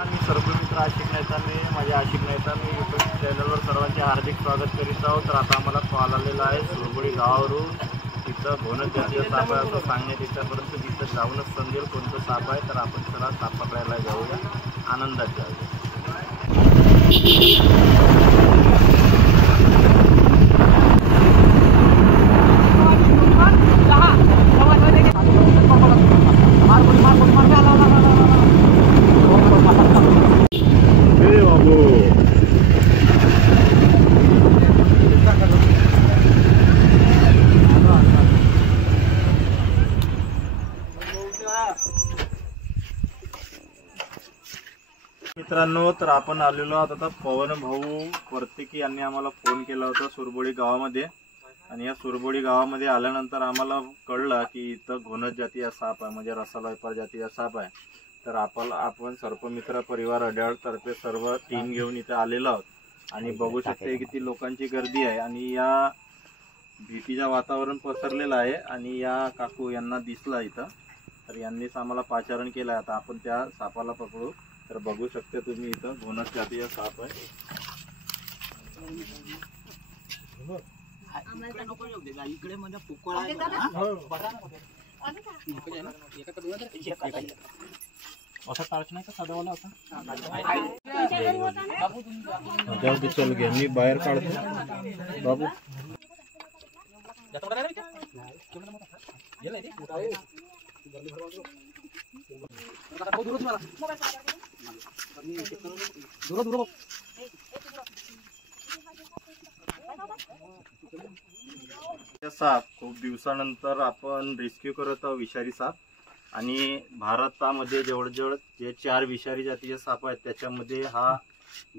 मी सर्वमित्र आशिक नेता माझ्या आशिक नेता मी यूट्यूब चॅनलवर सर्वांचे हार्दिक स्वागत करीत आहोत। तर आता आम्हाला कॉल आलेला आहे सुरबुडी गावावरून। तिथं घोणस जातीय साप आहे असं सांगण्यात येतं, परंतु तिथं जाऊनच समजेल कोणतं साप आहे। तर आपण चला साप पकडायला जाऊया, आनंदात जाऊया। मित्रांनो, तर आपण आलेलो आहोत आता पवन भाऊ वर्तिकी यांनी आम्हाला फोन केला होता सुरबोडी गावामध्ये। आणि या सुरबोडी गावामध्ये आल्यानंतर आम्हाला कळलं की इथं घोणस जातीय साप आहे, म्हणजे रसाल वायपर जातीय साप आहे। तर आपण सर्पमित्र परिवार अड्याळ तर्फे सर्व टीम घेऊन इथे आलेलो आहोत आणि बघू शकते किती लोकांची गर्दी आहे आणि या भीतीचं वातावरण पसरलेलं आहे। आणि या काकू यांना दिसला इथं, तर यांनीच आम्हाला पाचारण केलं। आता आपण त्या सापाला पकडू। तर बघू शकते तुम्ही इथं घोणस जातीय साप आहे। असा टार्च नाही का साधावाला होता, जाऊ दे, चल घे, मी बाहेर काढतो बाबू। साप खूप दिवसानंतर आपण रेस्क्यू करत आहोत, विषारी साप। आणि भारतामध्ये जवळजवळ जे 4 विषारी जातीय साप आहेत त्याच्यामध्ये हा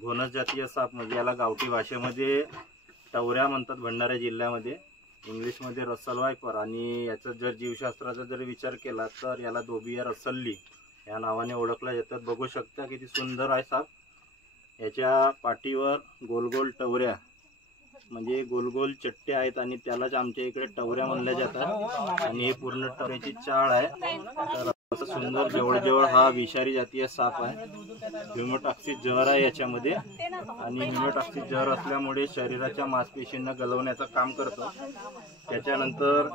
घोणस जातीय साप, म्हणजे याला गावठी भाषेमध्ये टवऱ्या म्हणतात भंडारा जिल्ह्यामध्ये, इंग्लिशमध्ये रसल वायपर। आणि याचा जर जीवशास्त्राचा जर विचार केला तर याला दोबिया रसल्ली या नावाने ओळखला जातात। बघू शकता किती सुंदर आहे साप। याच्या पाठीवर गोल गोल टवऱ्या, म्हणजे गोल गोल चट्टे आहेत आणि त्यालाच आमच्या इकडे टवऱ्या म्हणल्या जातात। आणि हे पूर्ण टवऱ्याची चाळ आहे। तर असं सुंदर जवळजवळ हा विषारी जातीय साप आहे। ह्युमोटॉक्सिक जहर आहे याच्यामध्ये, आणि ह्युमोटॉक्सिक जहर असल्यामुळे शरीराच्या मांसपेशींना गलवण्याचं काम करतो। त्याच्यानंतर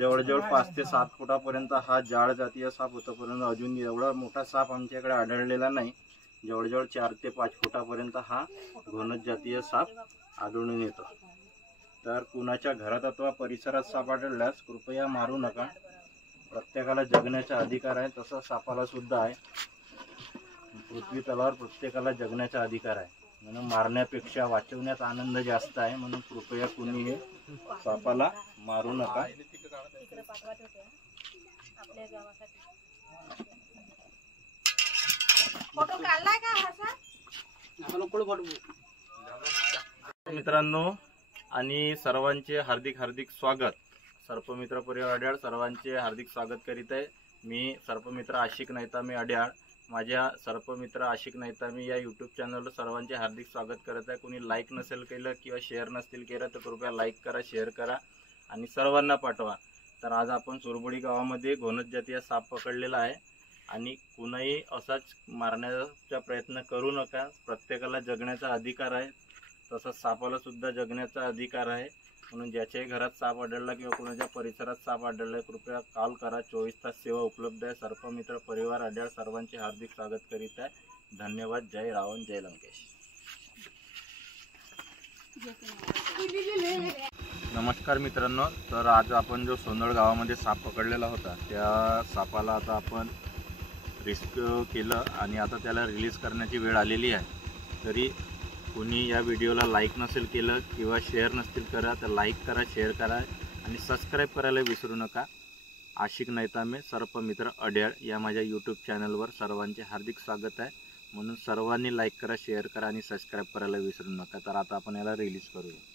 जवळजवळ 5 ते 7 फुटापर्यंत हा जाड जातीय साप होता, परंतु अजून एवढा मोठा साप आमच्याकडे आढळलेला नाही। जवळजवळ 4 ते 5 फुटापर्यंत हा घोणस जातीय साप आढळून येतो। तर कुणाच्या घरात अथवा परिसरात साप आढळल्यास कृपया मारू नका। प्रत्येकाला जगण्याचा अधिकार आहे, तसा सापाला सुद्धा आहे। पृथ्वी तलावर प्रत्येकाला जगण्याचा अधिकार आहे, म्हणून मारण्यापेक्षा वाचवण्यात आनंद जास्त आहे। म्हणून कृपया कुणी हे सापाला मारू नका। मित्रांनो, आणि सर्वांचे हार्दिक हार्दिक स्वागत। सर्पमित्र परिवार अड्याळ सर्वांचे हार्दिक स्वागत करीत आहे। मी सर्पमित्र आशिक नेता अड्याळ, माझ्या सर्पमित्र आशिक नेता या यूट्यूब चॅनलवर सर्वांचे हार्दिक स्वागत करत आहे। कोणी लाईक नसेल केलं किंवा शेअर नसतील केलं तर कृपया लाईक करा, शेअर करा आणि सर्वांना पाठवा। तर आज आपण सुरबोडी गावामध्ये घोणस जातीय साप पकडलेला आहे आणि कुणाही असाच मारण्याचा प्रयत्न करू नका। प्रत्येकाला जगण्याचा अधिकार आहे, तसंच सापाला सुद्धा जगण्याचा अधिकार आहे। म्हणून ज्याच्याही घरात साप आढळला किंवा कुणाच्या परिसरात साप आढळला कृपया कॉल करा। 24 तास सेवा उपलब्ध आहे। सर्पमित्र परिवार अड्याळ सर्वांचे हार्दिक स्वागत करीत आहे। धन्यवाद। जय रावण, जय लंकेश। नमस्कार मित्रांनो, तर आज आपण जो सोनळ गावामध्ये साप पकडलेला होता त्या सापाला आता आपण रेस्क्यू केलं आणि आता त्याला रिलीज करण्याची वेळ आलेली आहे। तरी कोणी या व्हिडिओला लाईक नसेल केलं किंवा शेअर नसतील करा तर लाईक करा, शेअर करा आणि सबस्क्राईब करायला विसरू नका। आशिक नेता सर्पमित्र अड्याळ या माझ्या यूट्यूब चॅनलवर सर्वांचे हार्दिक स्वागत आहे। म्हणून सर्वांनी लाईक करा, शेअर करा आणि सबस्क्राईब करायला विसरू नका। तर आता आपण याला रिलीज करूया।